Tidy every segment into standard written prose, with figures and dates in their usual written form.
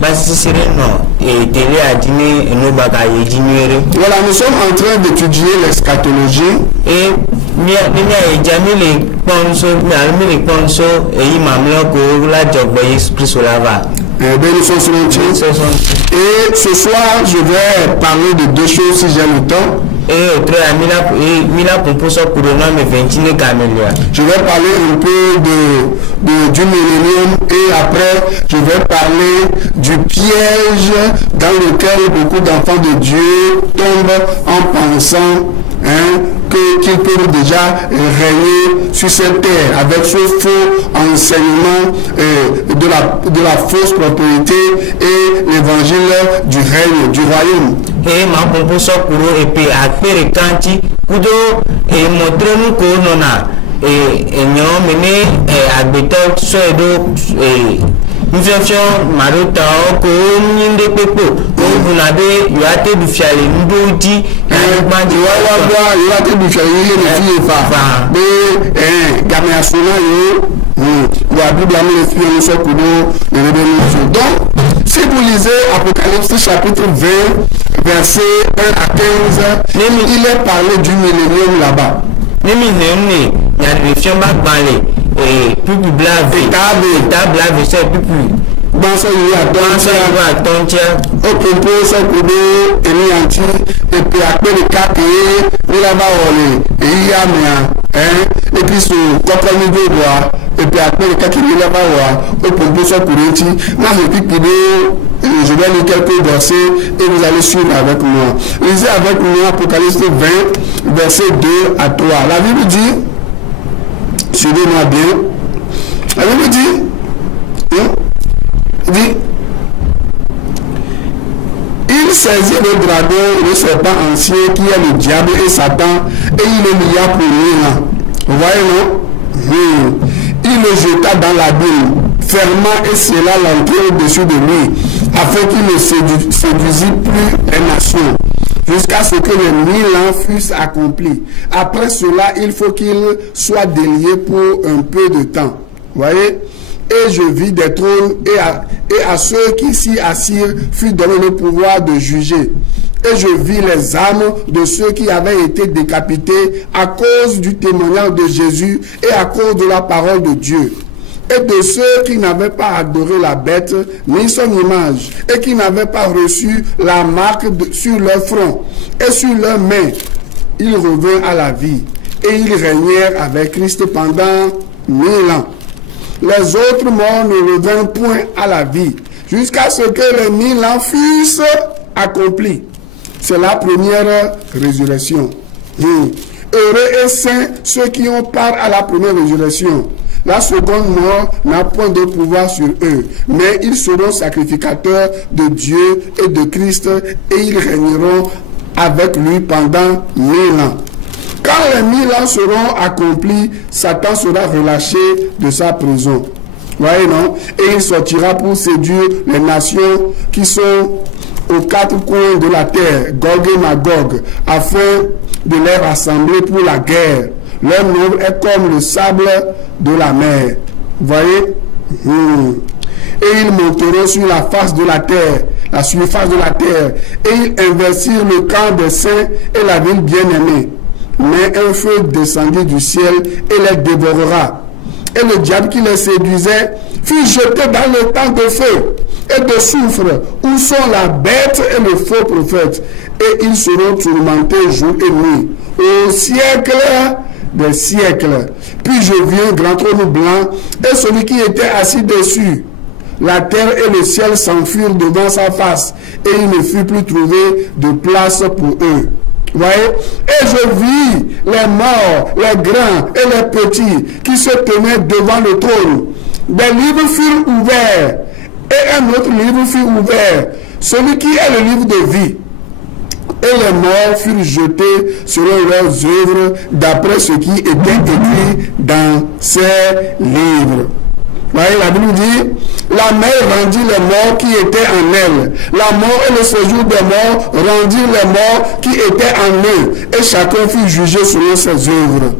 Voilà, nous sommes en train d'étudier l'eschatologie. Et nous sommes sur le titre. Et ce soir, je vais parler de deux choses si j'ai le temps. Je vais parler un peu du millénium et après je vais parler du piège dans lequel beaucoup d'enfants de Dieu tombent en pensant qu'ils peuvent déjà régner sur cette terre avec ce faux enseignement de la fausse propriété et l'évangile du règne, du royaume. Et ma composo kuro et puis à pere kanti kudo et montre nous qu'on a et non mené à béton soedo et nous faisons maruta ko nyinde pepo ko bunabe yoate du fiale nous dit bandi wa yoate du fiale ne fi fa be gamia sona yo wa biblia me fi no so kudo ne donc si vous lisez Apocalypse chapitre 20 verset 1 à 15, il est parlé du millénium là-bas. Au propos, ça peut être et puis après le cas il a et il y a et puis ce et puis après le cas il a au propos, ça je vais lire quelques versets et vous allez suivre avec moi. Lisez avec moi Apocalypse 20, verset 2 à 3. La Bible dit, suivez-moi bien. La Bible dit, il saisit le dragon, le serpent ancien qui est le diable et Satan, et il le lia pour lui. Vous voyez, non? Il le jeta dans l'abîme, fermant et scella l'entrée au-dessus de lui, afin qu'il ne séduisit plus les nations, jusqu'à ce que les 1000 ans fussent accomplis. Après cela, il faut qu'il soit délié pour un peu de temps. Vous voyez? Et je vis des trônes, et à ceux qui s'y assirent fut donné le pouvoir de juger. Et je vis les âmes de ceux qui avaient été décapités à cause du témoignage de Jésus et à cause de la parole de Dieu. Et de ceux qui n'avaient pas adoré la bête ni son image, et qui n'avaient pas reçu la marque sur leur front et sur leurs mains, ils revinrent à la vie, et ils régnèrent avec Christ pendant 1000 ans. Les autres morts ne revinrent point à la vie, jusqu'à ce que les 1000 ans fussent accomplis. C'est la première résurrection. Heureux et saints ceux qui ont part à la première résurrection. La seconde mort n'a point de pouvoir sur eux, mais ils seront sacrificateurs de Dieu et de Christ, et ils régneront avec lui pendant 1000 ans. Quand les 1000 ans seront accomplis, Satan sera relâché de sa prison. Voyez, non? Et il sortira pour séduire les nations qui sont aux quatre coins de la terre, Gog et Magog, afin de les rassembler pour la guerre. Leur nombre est comme le sable de la mer. Voyez? Et ils monteront sur la face de la terre, la surface de la terre, et ils investirent le camp des saints et la ville bien-aimée. Mais un feu descendit du ciel et les dévorera. Et le diable qui les séduisait fut jeté dans le temps de feu et de soufre, où sont la bête et le faux prophète. Et ils seront tourmentés jour et nuit, au siècle des siècles. Puis je vis un grand trône blanc, et celui qui était assis dessus. La terre et le ciel s'enfuirent devant sa face, et il ne fut plus trouvé de place pour eux. Voyez? Et je vis les morts, les grands et les petits qui se tenaient devant le trône. Des livres furent ouverts, et un autre livre fut ouvert, celui qui est le livre de vie. Et les morts furent jetés selon leurs œuvres, d'après ce qui était écrit dans ces livres. Voyez, la Bible dit, la mer rendit les morts qui étaient en elle. La mort et le séjour des morts rendirent les morts qui étaient en eux. Et chacun fut jugé selon ses œuvres.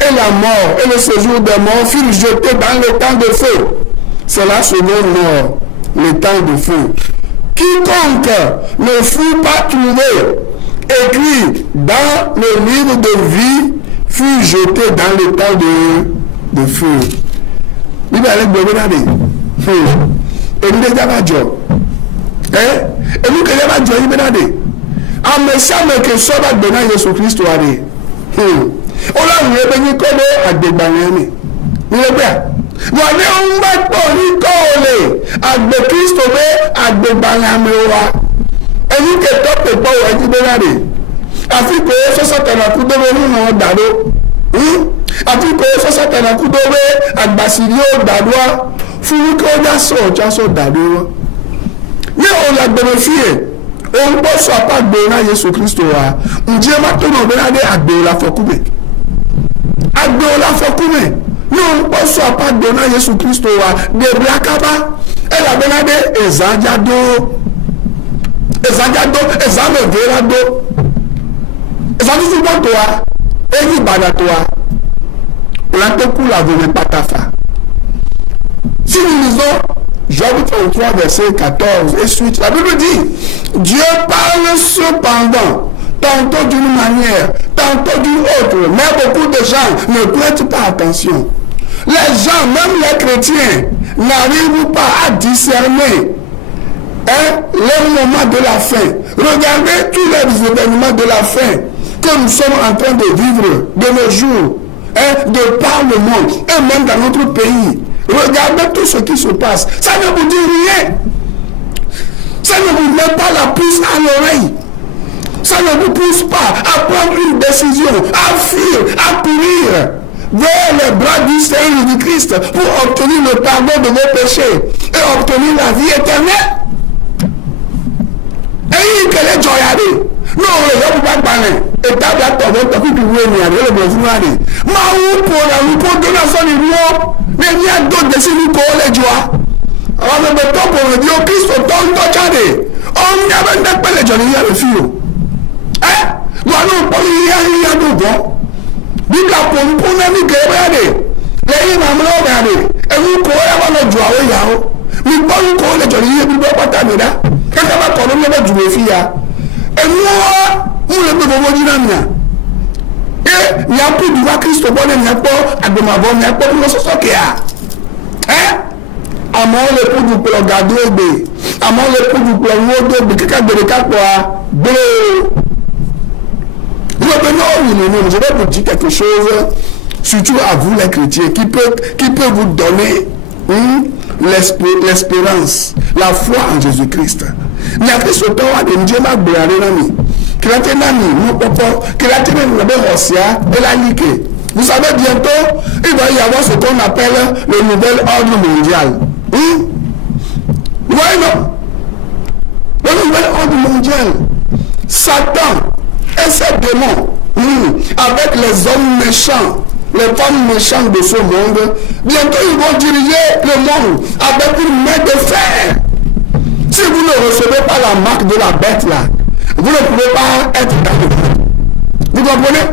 Et la mort et le séjour des morts furent jetés dans le temps de feu. C'est la seconde mort. le temps de feu. Quiconque ne fut pas trouvé écrit dans le livre de vie fut jeté dans le temps de feu. Il va aller gouverner. Et nous devons avoir Dieu. Et nous devons avoir Dieu. En me semble que ça va donner Jésus-Christ. On a vu que nous connaissons à des bannières. Nous le faisons. Nous avons un peu à des Christ à des bannières. Et nous que top et pas au Bénadé. Afrique, ça s'attend à coup de nous d'ado. Afrique, ça s'attend à coup de à Basilio d'Adoua. Fou qu'on a son d'ado. Mais on l'a bénéficié. On ne peut pas donner Jésus-Christ. On dit maintenant on va aller à de la Fokoume. À de la Fokoume. Nous on ne peut pas donner Jésus-Christ. De Blakaba. Elle a donné Ezadiado. Ezadiado. Ezameverado. Ezadiado toi. Et il bada toi. On a tout pour la volée patafa. Si nous lisons Job 33, verset 14 et suite, la Bible dit, Dieu parle cependant, tantôt d'une manière, tantôt d'une autre, mais beaucoup de gens ne prêtent pas attention. Les gens, même les chrétiens, n'arrivent pas à discerner les moments de la fin. Regardez tous les événements de la fin que nous sommes en train de vivre de nos jours, de par le monde, et même dans notre pays. Regardez tout ce qui se passe. Ça ne vous dit rien. Ça ne vous met pas la puce à l'oreille. Ça ne vous pousse pas à prendre une décision, à fuir, à courir vers les bras du Seigneur du Christ pour obtenir le pardon de vos péchés et obtenir la vie éternelle. Et quel est Joyade? Non, les gens ne peuvent pas parler. Et t'as bien ton vote, puis tu veux venir, le besoin d'aller. Ma ou pour la ou pour donner son niveau. Mais il y a d'autres décisions pour les joies. Alors, le temps pour le Dieu Christ, on tombe dans Tchadé. On n'y a même pas les gens, il y a le fil. Hein? Voilà, il y a nous bon. Dit la pomme pour nous qui regardez. Les gens m'ont regardé. Et vous courez avant le joie, oui, yao. Mais pas vous courez les gens, il y a plus de patamina. Quand on va connaître, on va jouer fille. Et moi, nous le devons dire à moi. Et il n'y a plus de Christ au bon, il n'y a pas de ma bonne, il n'y a pas de ce qu'il y a. Hein? À mon le coup du plan gardé, à mon le coup du plan mode de quelqu'un de l'écart quoi. Je vais vous dire quelque chose, surtout à vous les chrétiens, qui peut vous donner l'espérance, la foi en Jésus-Christ. Il y a Christ au temps de Dieu m'a blâmé. Vous savez, bientôt, il va y avoir ce qu'on appelle le nouvel ordre mondial. Oui, non? Le nouvel ordre mondial. Satan et ses démons, avec les hommes méchants, les femmes méchantes de ce monde, bientôt ils vont diriger le monde avec une main de fer. Si vous ne recevez pas la marque de la bête là, vous ne pouvez pas être dans le monde. Vous comprenez?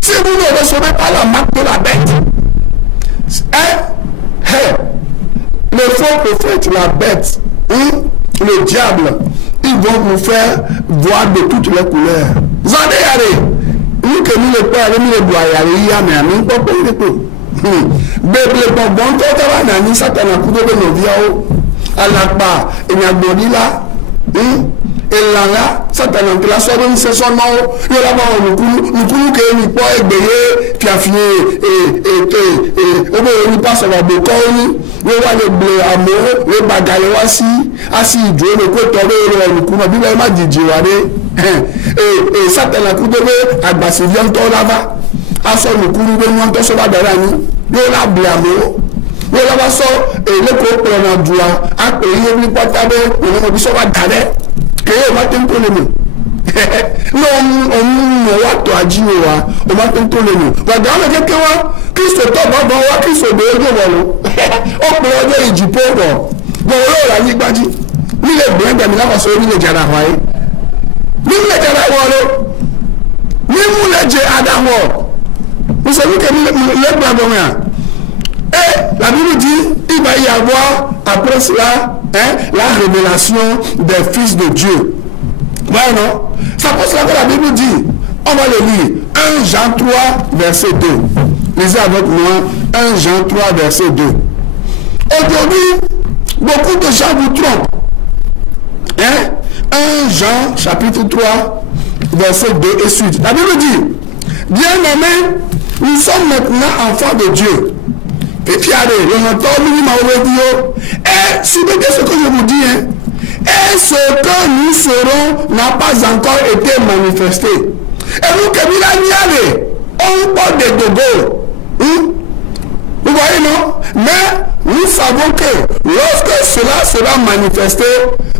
Si vous ne recevez pas la marque de la bête, le faux prophète, la bête, le diable, ils vont vous faire voir de toutes les couleurs. Vous allez y aller. Nous que nous le pères, nous le doyons y aller, mais nous ne pouvons pas y aller. Le bon temps, on a mis ça dans la cour de nos vies. À la part, il y a des là. Et là, ça t'a donc la soirée, c'est son nom. Il y a là-bas, nous pouvons que nous pouvons égayer, puis affiner, et on passe à la boca, on va le blé à mort, le bagaille aussi, assis, Dieu, le côté, le coup, il m'a dit, Dieu, et ça t'a la coup de bœuf, à Bassilian, ton là-bas, à son coup, nous venons de se la dernière, nous la blé à mort. Nous la so et le couple en doit à payer le portable, on ne soit pas d'aller. Que on va t'en le mot. Non, on va toi dire, on va t'en le mot. Regarde quelqu'un, Christ au top, on va Christ au dehors. On peut aller du pauvre. Bon, là, il va dire, il est bien, il a passé le Jarawaï. Nous le Jarawaï, nous le Jarawaï. Vous savez que le Blagonia. Et la Bible dit, il va y avoir, après cela, la révélation des fils de Dieu. Ouais, non? C'est pour cela que la Bible dit, on va le lire, 1 Jean 3, verset 2. Lisez avec moi 1 Jean 3, verset 2. Aujourd'hui, beaucoup de gens vous trompent. 1 Jean, chapitre 3, verset 2 et suite. La Bible dit, bien-aimés, nous sommes maintenant enfants de Dieu. Et puis, allez, le mentor, lui, m'a dit, et souvenez ce que je vous dis, et ce que nous serons n'a pas encore été manifesté. Et vous, que vous allez, on parle de Dogo. Vous voyez, non? Mais nous savons que lorsque cela sera manifesté,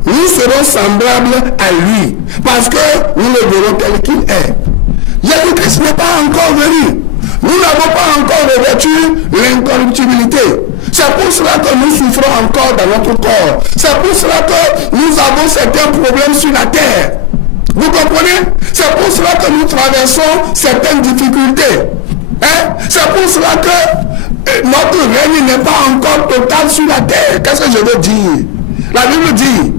nous serons semblables à lui. Parce que nous le verrons tel qu'il est. Jésus-Christ n'est pas encore venu. Nous n'avons pas encore revêtu l'incorruptibilité. C'est pour cela que nous souffrons encore dans notre corps. C'est pour cela que nous avons certains problèmes sur la terre. Vous comprenez? C'est pour cela que nous traversons certaines difficultés. C'est pour cela que notre règne n'est pas encore total sur la terre. Qu'est-ce que je veux dire? La Bible dit,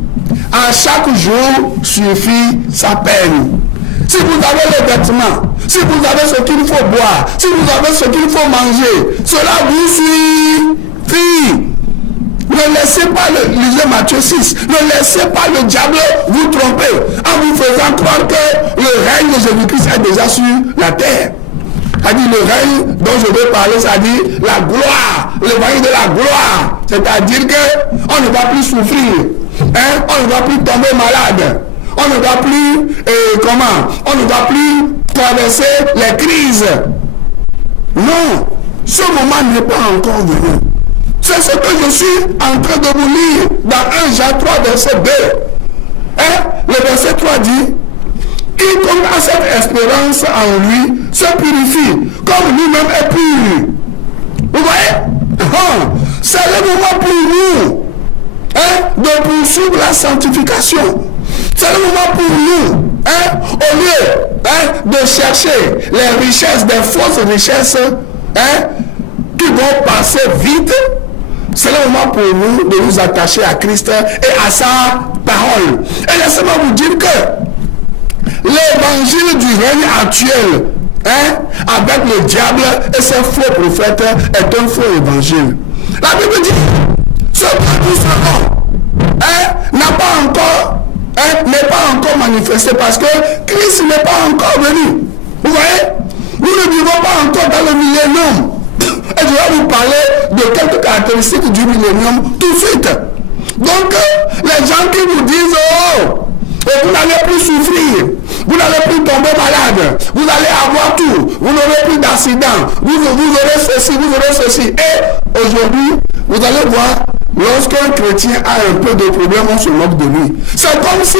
à chaque jour suffit sa peine. Si vous avez les vêtements, si vous avez ce qu'il faut boire, si vous avez ce qu'il faut manger, cela vous suffit. Ne laissez pas, lisez Matthieu 6, ne laissez pas le diable vous tromper en vous faisant croire que le règne de Jésus-Christ est déjà sur la terre. C'est-à-dire le règne dont je veux parler, c'est-à-dire la gloire, le règne de la gloire. C'est-à-dire qu'on ne va plus souffrir, on ne va plus tomber malade. On ne va plus, on ne va plus traverser les crises. Non, ce moment n'est pas encore venu. C'est ce que je suis en train de vous lire dans 1 Jean 3, verset 2. Le verset 3 dit, quiconque a cette espérance en lui se purifie, comme lui-même est pur. Vous voyez? C'est le moment pour nous de poursuivre la sanctification. C'est le moment pour nous, au lieu de chercher les richesses, des fausses richesses qui vont passer vite, c'est le moment pour nous de nous attacher à Christ et à sa parole. Et laissez-moi vous dire que l'évangile du règne actuel, avec le diable et ses faux prophètes, est un faux évangile. La Bible dit, ce que nous savons n'a pas encore n'est pas encore manifesté parce que Christ n'est pas encore venu. Vous voyez? Nous ne vivons pas encore dans le millénium. Et je vais vous parler de quelques caractéristiques du millénium tout de suite. Donc, les gens qui vous disent, vous n'allez plus souffrir, vous n'allez plus tomber malade, vous allez avoir tout, vous n'aurez plus d'accident, vous aurez ceci, vous aurez ceci. Et aujourd'hui, vous allez voir, lorsqu'un chrétien a un peu de problème, on se moque de lui. C'est comme si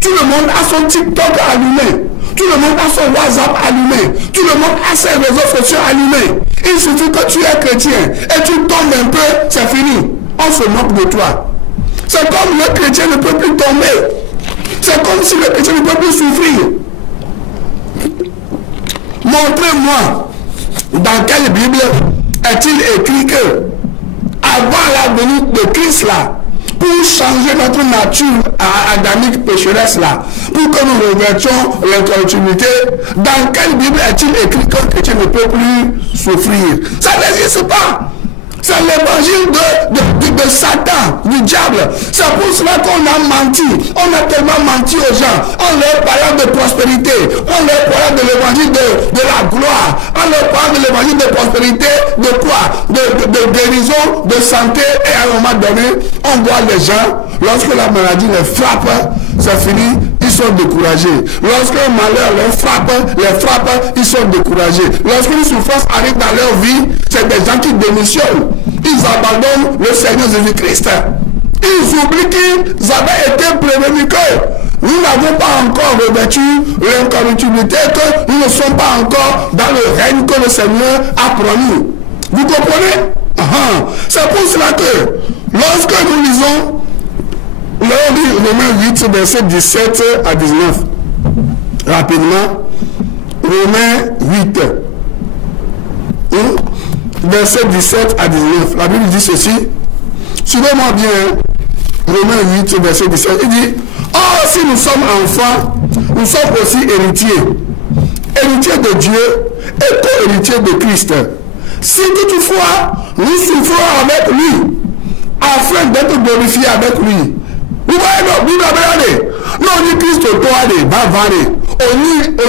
tout le monde a son TikTok allumé, tout le monde a son WhatsApp allumé, tout le monde a ses réseaux sociaux allumés. Il suffit que tu es chrétien et tu tombes un peu, c'est fini. On se moque de toi. C'est comme le chrétien ne peut plus tomber. C'est comme si le chrétien ne peut plus souffrir. Montrez-moi dans quelle Bible est-il écrit que avant la venue de Christ là, pour changer notre nature adamique pécheresse là, pour que nous revêtions l'incorruptibilité, dans quelle Bible est-il écrit qu'un chrétien ne peut plus souffrir? Ça n'existe pas. C'est l'évangile de Satan, du diable. C'est pour cela qu'on a menti. On a tellement menti aux gens. On leur parle de prospérité. On leur parle de l'évangile de la gloire. On leur parle de l'évangile de prospérité. De quoi? De guérison, de santé. Et à un moment donné, on voit les gens, lorsque la maladie les frappe, c'est fini, ils sont découragés. Lorsqu'un malheur les frappe, ils sont découragés. Lorsqu'une souffrance arrive dans leur vie, c'est des gens qui démissionnent. Ils abandonnent le Seigneur Jésus-Christ. Ils oublient qu'ils avaient été prévenus que nous n'avons pas encore revêtu l'incorruptibilité, que nous ne sommes pas encore dans le règne que le Seigneur a promis. Vous comprenez? C'est pour cela que lorsque nous lisons Romains 8, verset 17 à 19, rapidement, Romains 8, verset 17 à 19, la Bible dit ceci, suivez-moi bien, Romains 8, verset 17, il dit, or si nous sommes enfants, nous sommes aussi héritiers. Héritiers de Dieu et co-héritiers de Christ. Si toutefois nous souffrons avec lui, afin d'être glorifiés avec lui. Vous voyez, vous regardez. Non, on dit Christ au toit, va vare. On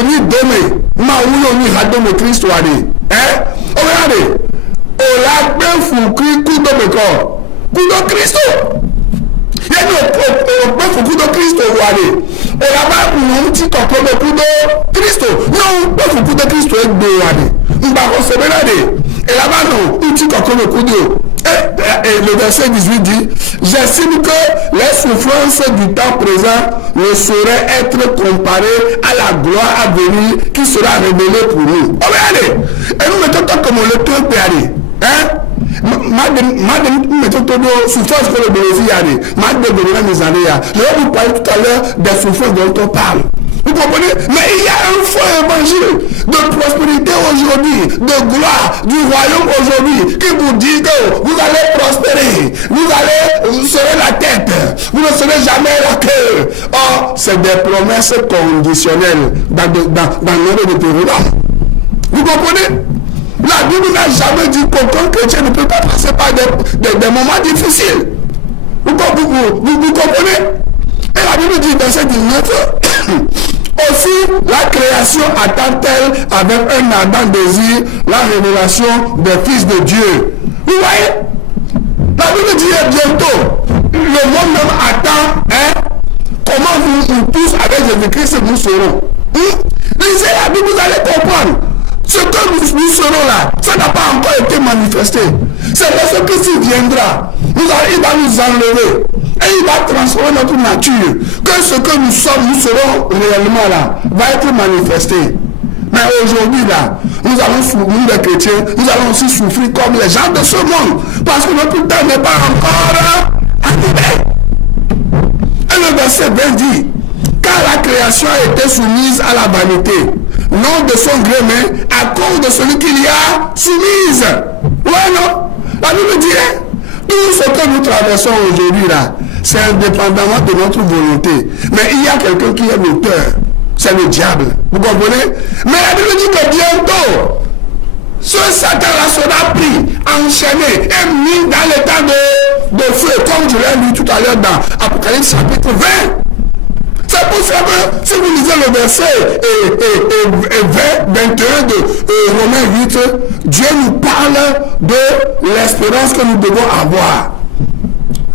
dit dome. Ma oui, on dit radome Christ au toit. Hein? Regardez. On l'a bien foucri, coup de corps. Coup de Christ. Il y a un peu de Christ au toit. On l'a pas un petit coco de coup de Christ. Non, pas beaucoup de Christ au toit. On va recevoir. Et là-bas, non, un petit coco de coup de. Et le verset 18 dit, j'estime que les souffrances du temps présent ne sauraient être comparées à la gloire à venir qui sera révélée pour nous. Oh, regardez, et nous mettons comme le temps peut aller. Hein? Madame, mettons tout souffrance que le bénéfice a dit. Madame, je vais vous parler tout à l'heure des souffrances dont on parle. Vous comprenez? Mais il y a un faux évangile de prospérité aujourd'hui, de gloire du royaume aujourd'hui, qui vous dit que vous allez prospérer, vous serez la tête, vous ne serez jamais la queue. Or, c'est des promesses conditionnelles dans l'ordre de Théodore. Vous comprenez? La Bible n'a jamais dit qu'aucun chrétien ne peut pas passer par des moments difficiles. Vous comprenez? Et la Bible dit, verset 19, aussi la création attend-elle avec un ardent désir la révélation des fils de Dieu. Vous voyez? La Bible dit bientôt, le monde même attend, hein, comment nous tous avec Jésus-Christ nous serons. Lisez la Bible, vous allez comprendre. Ce que nous serons là, ça n'a pas encore été manifesté. C'est lorsque Christ viendra, il va nous enlever et il va transformer notre nature. Que ce que nous sommes, nous serons réellement là, va être manifesté. Mais aujourd'hui là, nous les chrétiens, nous allons aussi souffrir comme les gens de ce monde. Parce que notre temps n'est pas encore arrivé. Et le verset 20 dit, car la création a été soumise à la vanité, non de son gré, mais à cause de celui qui l'y a soumise. Ouais, non? La Bible dit, tout ce que nous traversons aujourd'hui là, c'est indépendamment de notre volonté. Mais il y a quelqu'un qui est l'auteur. C'est le diable. Vous comprenez? Mais la Bible dit que bientôt, ce Satan-là sera pris, enchaîné et mis dans l'état de feu, comme je l'ai lu tout à l'heure dans Apocalypse chapitre 20. C'est pour ça que si vous lisez le verset 21 de Romains 8, Dieu nous parle de l'espérance que nous devons avoir.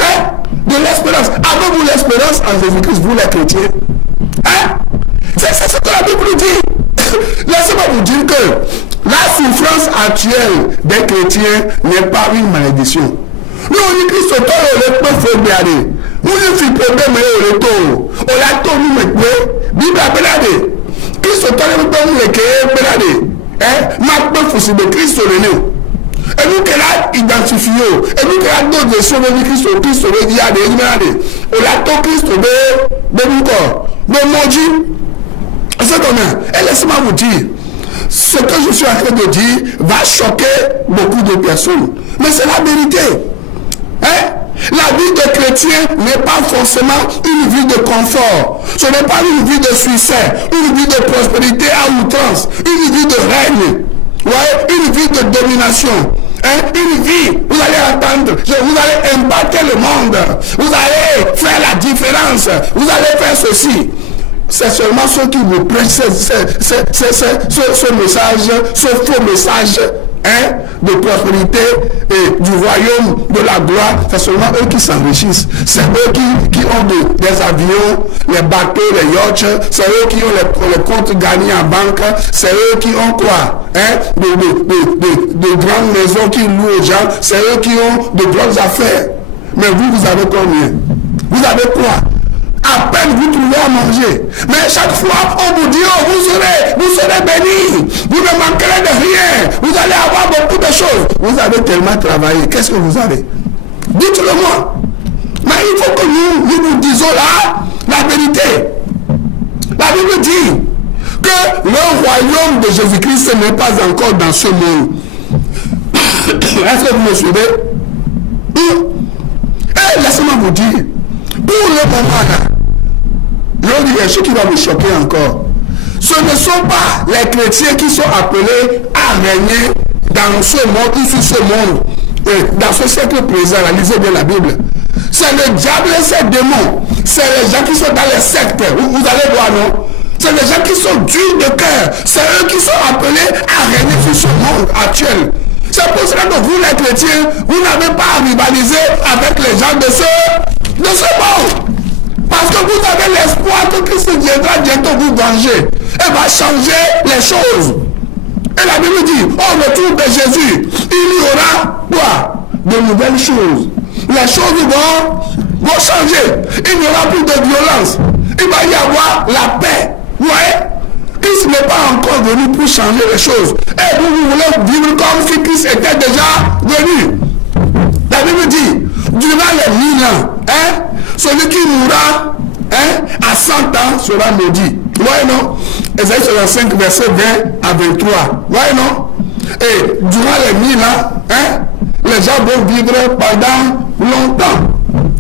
Hein? De l'espérance. Avez-vous l'espérance en Jésus-Christ, vous les chrétiens? Hein? C'est ce que la Bible dit. Laissez-moi vous dire que la souffrance actuelle des chrétiens n'est pas une malédiction. Nous, on dit Christ, on peut faire bien. Nous, nous faisons problème au retour. On a tout nous mettre. Bible a belade. Christ, on peut nous le belade. Hein? Ma peur, c'est de Christ, on est. Et nous, qu'elle a identifié. Et nous, qu'elle a d'autres choses de Christ, Christ, on est dit, on a tout Christ, de mon corps. De mon Dieu. C'est comme ça. Et laissez-moi vous dire, ce que je suis en train de dire va choquer beaucoup de personnes. Mais c'est la vérité. Hein? La vie de chrétien n'est pas forcément une vie de confort. Ce n'est pas une vie de succès, une vie de prospérité à outrance, une vie de règne, ouais? Une vie de domination. Hein? Une vie, vous allez attendre, vous allez impacter le monde, vous allez faire la différence, vous allez faire ceci. C'est seulement ceux qui vous prêchent ce message, ce faux message, hein, de prospérité et du royaume de la gloire. C'est seulement eux qui s'enrichissent. C'est eux qui ont des avions, les bateaux, les yachts. C'est eux qui ont les comptes gagnés en banque. C'est eux qui ont quoi, hein, de grandes maisons qui louent aux gens. C'est eux qui ont de grandes affaires. Mais vous avez combien? Vous avez quoi? À peine vous trouvez à manger. Mais chaque fois, on vous dit, oh, vous serez bénis. Vous ne manquerez de rien. Vous allez avoir beaucoup de choses. Vous avez tellement travaillé. Qu'est-ce que vous avez? Dites-le moi. Mais il faut que nous disons là la vérité. La Bible dit que le royaume de Jésus-Christ n'est pas encore dans ce monde. Est-ce que vous me suivez? Et laissez-moi vous dire, Pour le moment là, je dis quelque chose qui va vous choquer encore. Ce ne sont pas les chrétiens qui sont appelés à régner dans ce monde ou sous ce monde, dans ce siècle présent. Lisez bien la Bible. C'est le diable et ses démons. C'est les gens qui sont dans les sectes. Vous allez voir, non? C'est les gens qui sont durs de cœur. C'est eux qui sont appelés à régner sur ce monde actuel. C'est pour cela que vous, les chrétiens, vous n'avez pas à rivaliser avec les gens de ce monde. Parce que vous avez l'espoir que Christ viendra bientôt vous venger et va changer les choses. Et la Bible dit, au retour de Jésus, il y aura quoi? De nouvelles choses. Les choses vont changer. Il n'y aura plus de violence. Il va y avoir la paix. Vous voyez? Christ n'est pas encore venu pour changer les choses. Et vous voulez vivre comme si Christ était déjà venu. La Bible dit, durant les 1000 ans, celui qui mourra à 100 ans sera maudit. Vous voyez, non? Ésaïe 65, verset 20 à 23. Vous voyez, non? Et durant les 1000 ans, les gens vont vivre pendant longtemps.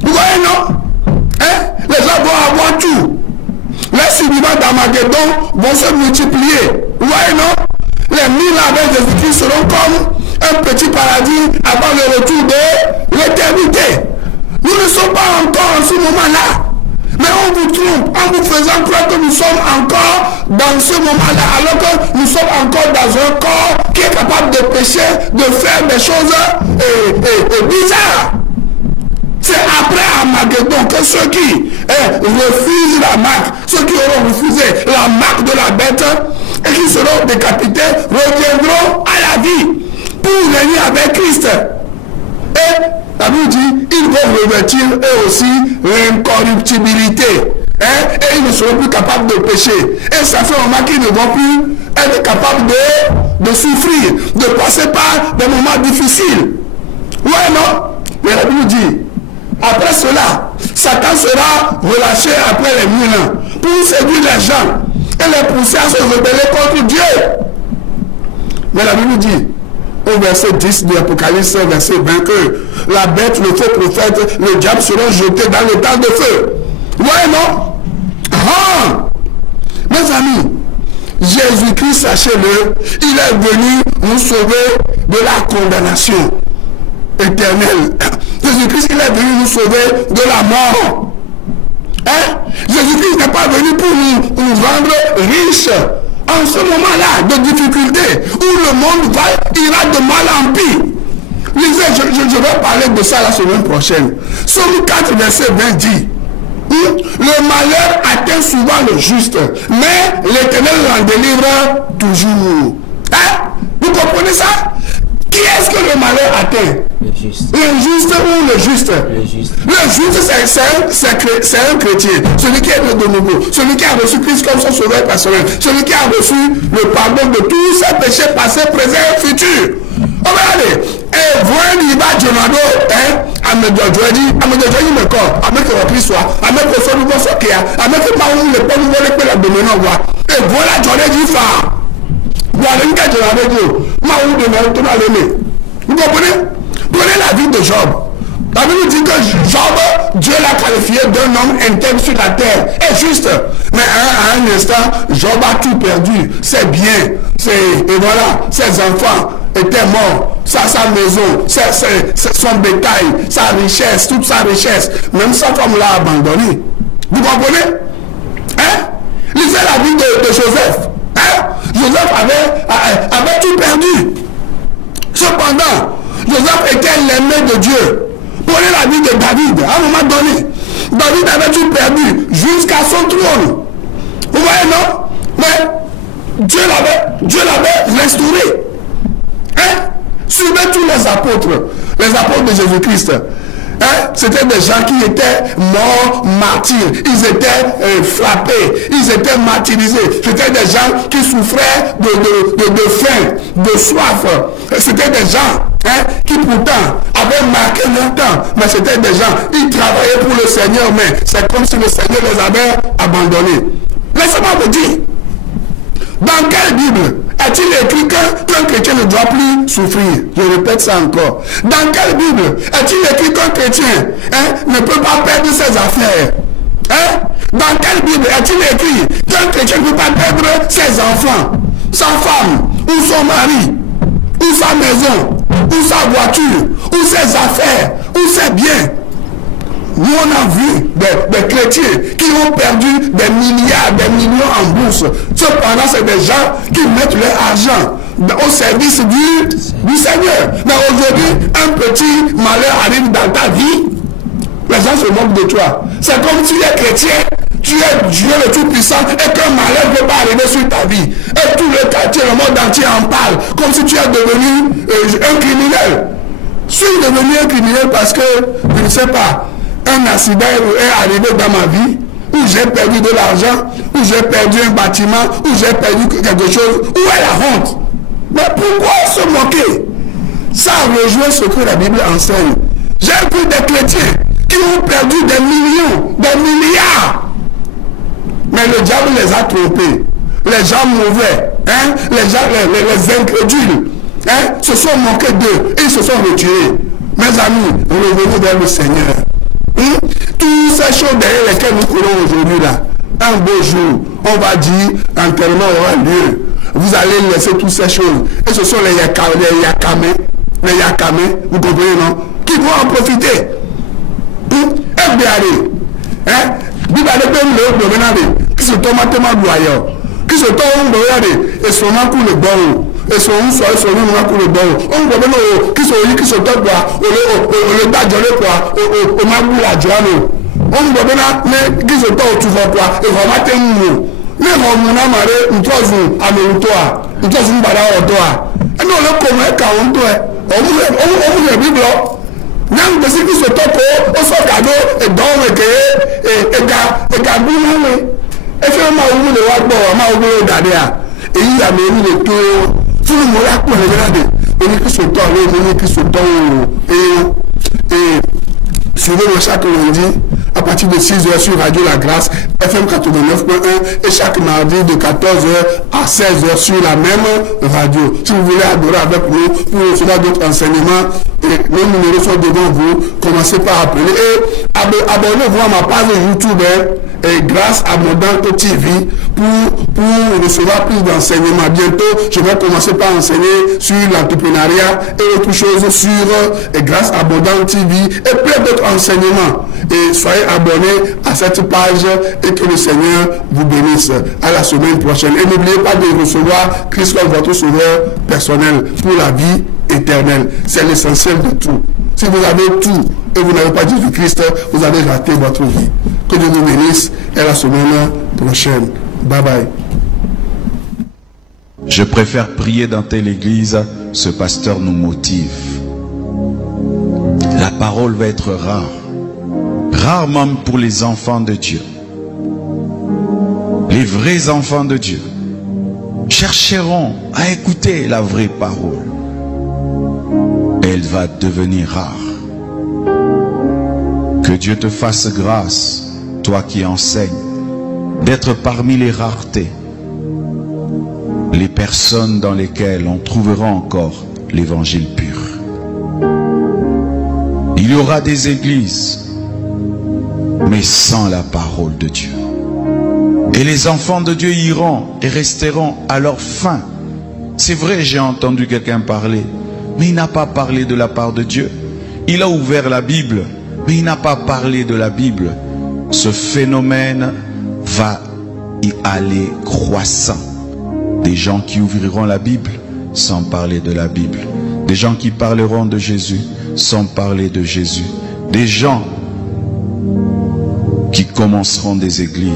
Vous voyez, non? Les gens vont avoir tout. Les survivants d'Armageddon vont se multiplier. Vous voyez, non? Les 1000 ans avec Jésus-Christ seront comme un petit paradis avant le retour de l'éternité. Nous ne sommes pas encore en ce moment-là. Mais on vous trompe en vous faisant croire que nous sommes encore dans ce moment-là, alors que nous sommes encore dans un corps qui est capable de pécher, de faire des choses bizarres. C'est après Armageddon que ceux qui refusent la marque, ceux qui auront refusé la marque de la bête et qui seront décapités, reviendront à la vie pour régner avec Christ. Et la Bible dit, ils vont revêtir eux aussi l'incorruptibilité. Et ils ne seront plus capables de pécher. Et ça fait un moment qu'ils ne vont plus être capables de souffrir, de passer par des moments difficiles. Ouais, non? Mais la Bible dit, après cela, Satan sera relâché après les 1000 ans pour séduire les gens et les pousser à se rebeller contre Dieu. Mais la Bible dit, au verset 10 de l'Apocalypse, verset 20, que la bête, le faux prophète, le diable seront jetés dans le temps de feu. Ouais, non? Mes amis, Jésus-Christ, sachez-le, il est venu nous sauver de la condamnation éternelle. Jésus-Christ, il est venu nous sauver de la mort. Jésus-Christ n'est pas venu pour nous rendre riches. En ce moment-là de difficulté, où le monde ira de mal en pire. Lisez, je vais parler de ça la semaine prochaine. Somme 4, verset 20 dit, le malheur atteint souvent le juste, mais l'Éternel l'en délivre toujours. Vous comprenez ça? Qui est-ce que le malheur atteint? L'injuste ou le juste? Le juste, c'est un chrétien. Celui qui est né de nouveau. Celui qui a reçu Christ comme son sauveur personnel. Celui qui a reçu le pardon de tous ses péchés passés, présents et futurs. Regardez. Et voilà, il va dire, Amedojoji me corps, avec le repli soit, avec le son nouveau sokia, avec le paou, le pont nouveau, le pèle abdominal, et voilà, j'aurais dit ça. Voilà, une carte de la radio. Vous comprenez? Prenez la vie de Job. La Bible dit que Job, Dieu l'a qualifié d'un homme intègre sur la terre. Et juste. Mais à un instant, Job a tout perdu. Ses biens, et voilà, ses enfants étaient morts. Sa maison, son bétail, sa richesse, toute sa richesse. Même sa femme l'a abandonné. Vous comprenez? Lisez la vie de Joseph. Joseph avait tout perdu. Cependant, Joseph était l'aimé de Dieu. Prenez la vie de David. À un moment donné, David avait tout perdu jusqu'à son trône. Vous voyez, non? Mais Dieu l'avait restauré. Suivez tous les apôtres de Jésus-Christ. C'était des gens qui étaient morts, martyrs. Ils étaient frappés. Ils étaient martyrisés. C'était des gens qui souffraient de faim, de soif. C'était des gens qui pourtant avaient marqué leur temps. Mais c'était des gens qui travaillaient pour le Seigneur. Mais c'est comme si le Seigneur les avait abandonnés. Laissez-moi vous dire. Dans quelle Bible est-il écrit qu'un chrétien ne doit plus souffrir? Je répète ça encore. Dans quelle Bible est-il écrit qu'un chrétien ne peut pas perdre ses affaires? Dans quelle Bible est-il écrit qu'un chrétien ne peut pas perdre ses enfants, sa femme, ou son mari, ou sa maison, ou sa voiture, ou ses affaires, ou ses biens? Nous, on a vu des chrétiens qui ont perdu des milliards, des millions en bourse. Cependant, c'est des gens qui mettent leur argent au service du Seigneur. Mais aujourd'hui, un petit malheur arrive dans ta vie, les gens se moquent de toi. C'est comme si tu es chrétien, tu es Dieu le Tout-Puissant et qu'un malheur ne peut pas arriver sur ta vie. Et tout le quartier, le monde entier en parle, comme si tu es devenu un criminel. Suis-je devenu un criminel parce que, je ne sais pas, un accident est arrivé dans ma vie, où j'ai perdu de l'argent, où j'ai perdu un bâtiment, où j'ai perdu quelque chose, où est la honte? Mais pourquoi se moquer? Ça rejoint ce que la Bible enseigne. J'ai vu des chrétiens qui ont perdu des millions, des milliards. Mais le diable les a trompés. Les gens mauvais, les incrédules, se sont moqués d'eux et ils se sont retirés. Mes amis, revenez vers le Seigneur. Toutes ces choses derrière lesquelles nous courons aujourd'hui là, un beau jour, on va dire, l'enterrement aura lieu. Vous allez laisser toutes ces choses. Et ce sont les yakamés, vous comprenez, non? Qui vont en profiter. FBAD, qui se tombe à tema doyeur, qui se tombe doyeur, et son coup le bon. Et son soir, son nom a coulé bon. On va venir qui se tombe au badjolé quoi, au magou la joano. On va venir qui se tombe tout va quoi, et va mater un mot. Mais on a marré une chose à mon toit, une chose une balade au toit. Et nous le commun car on doit, on est bible. N'ang de ce qui se tombe au son cadeau et donc et gabou. Et fait ma ou le wabo, ma ou le dadea. Et il a mis le tour. Tout le monde a pour regarder. On est qui se tombe, on est qui se tombe. Et suivez-le chaque lundi à partir de 6h sur Radio La Grâce, FM 89.1 et chaque mardi de 14h à 16h sur la même radio. Si vous voulez adorer avec nous pour recevoir d'autres enseignements, nos numéros sont devant vous. Commencez par appeler et abonnez-vous à ma page YouTube et Grâce Abondante TV pour recevoir plus d'enseignements. Bientôt, je vais commencer par enseigner sur l'entrepreneuriat et autre chose sur Grâce Abondante TV et plein d'autres enseignements. Et soyez abonnés à cette page et que le Seigneur vous bénisse. À la semaine prochaine. Et n'oubliez pas de recevoir Christ comme votre sauveur personnel pour la vie éternelle. C'est l'essentiel de tout. Si vous avez tout et vous n'avez pas Jésus-Christ, vous avez raté votre vie. Que Dieu vous bénisse et à la semaine prochaine. Bye bye. Je préfère prier dans telle église, ce pasteur nous motive. La parole va être rare. Rare même pour les enfants de Dieu. Les vrais enfants de Dieu chercheront à écouter la vraie parole. Elle va devenir rare. Que Dieu te fasse grâce, toi qui enseignes, d'être parmi les raretés, les personnes dans lesquelles on trouvera encore l'évangile pur. Il y aura des églises, mais sans la parole de Dieu. Et les enfants de Dieu iront et resteront à leur fin. C'est vrai, j'ai entendu quelqu'un parler, mais il n'a pas parlé de la part de Dieu. Il a ouvert la Bible, mais il n'a pas parlé de la Bible. Ce phénomène va y aller croissant. Des gens qui ouvriront la Bible sans parler de la Bible. Des gens qui parleront de Jésus sans parler de Jésus. Des gens qui commenceront des églises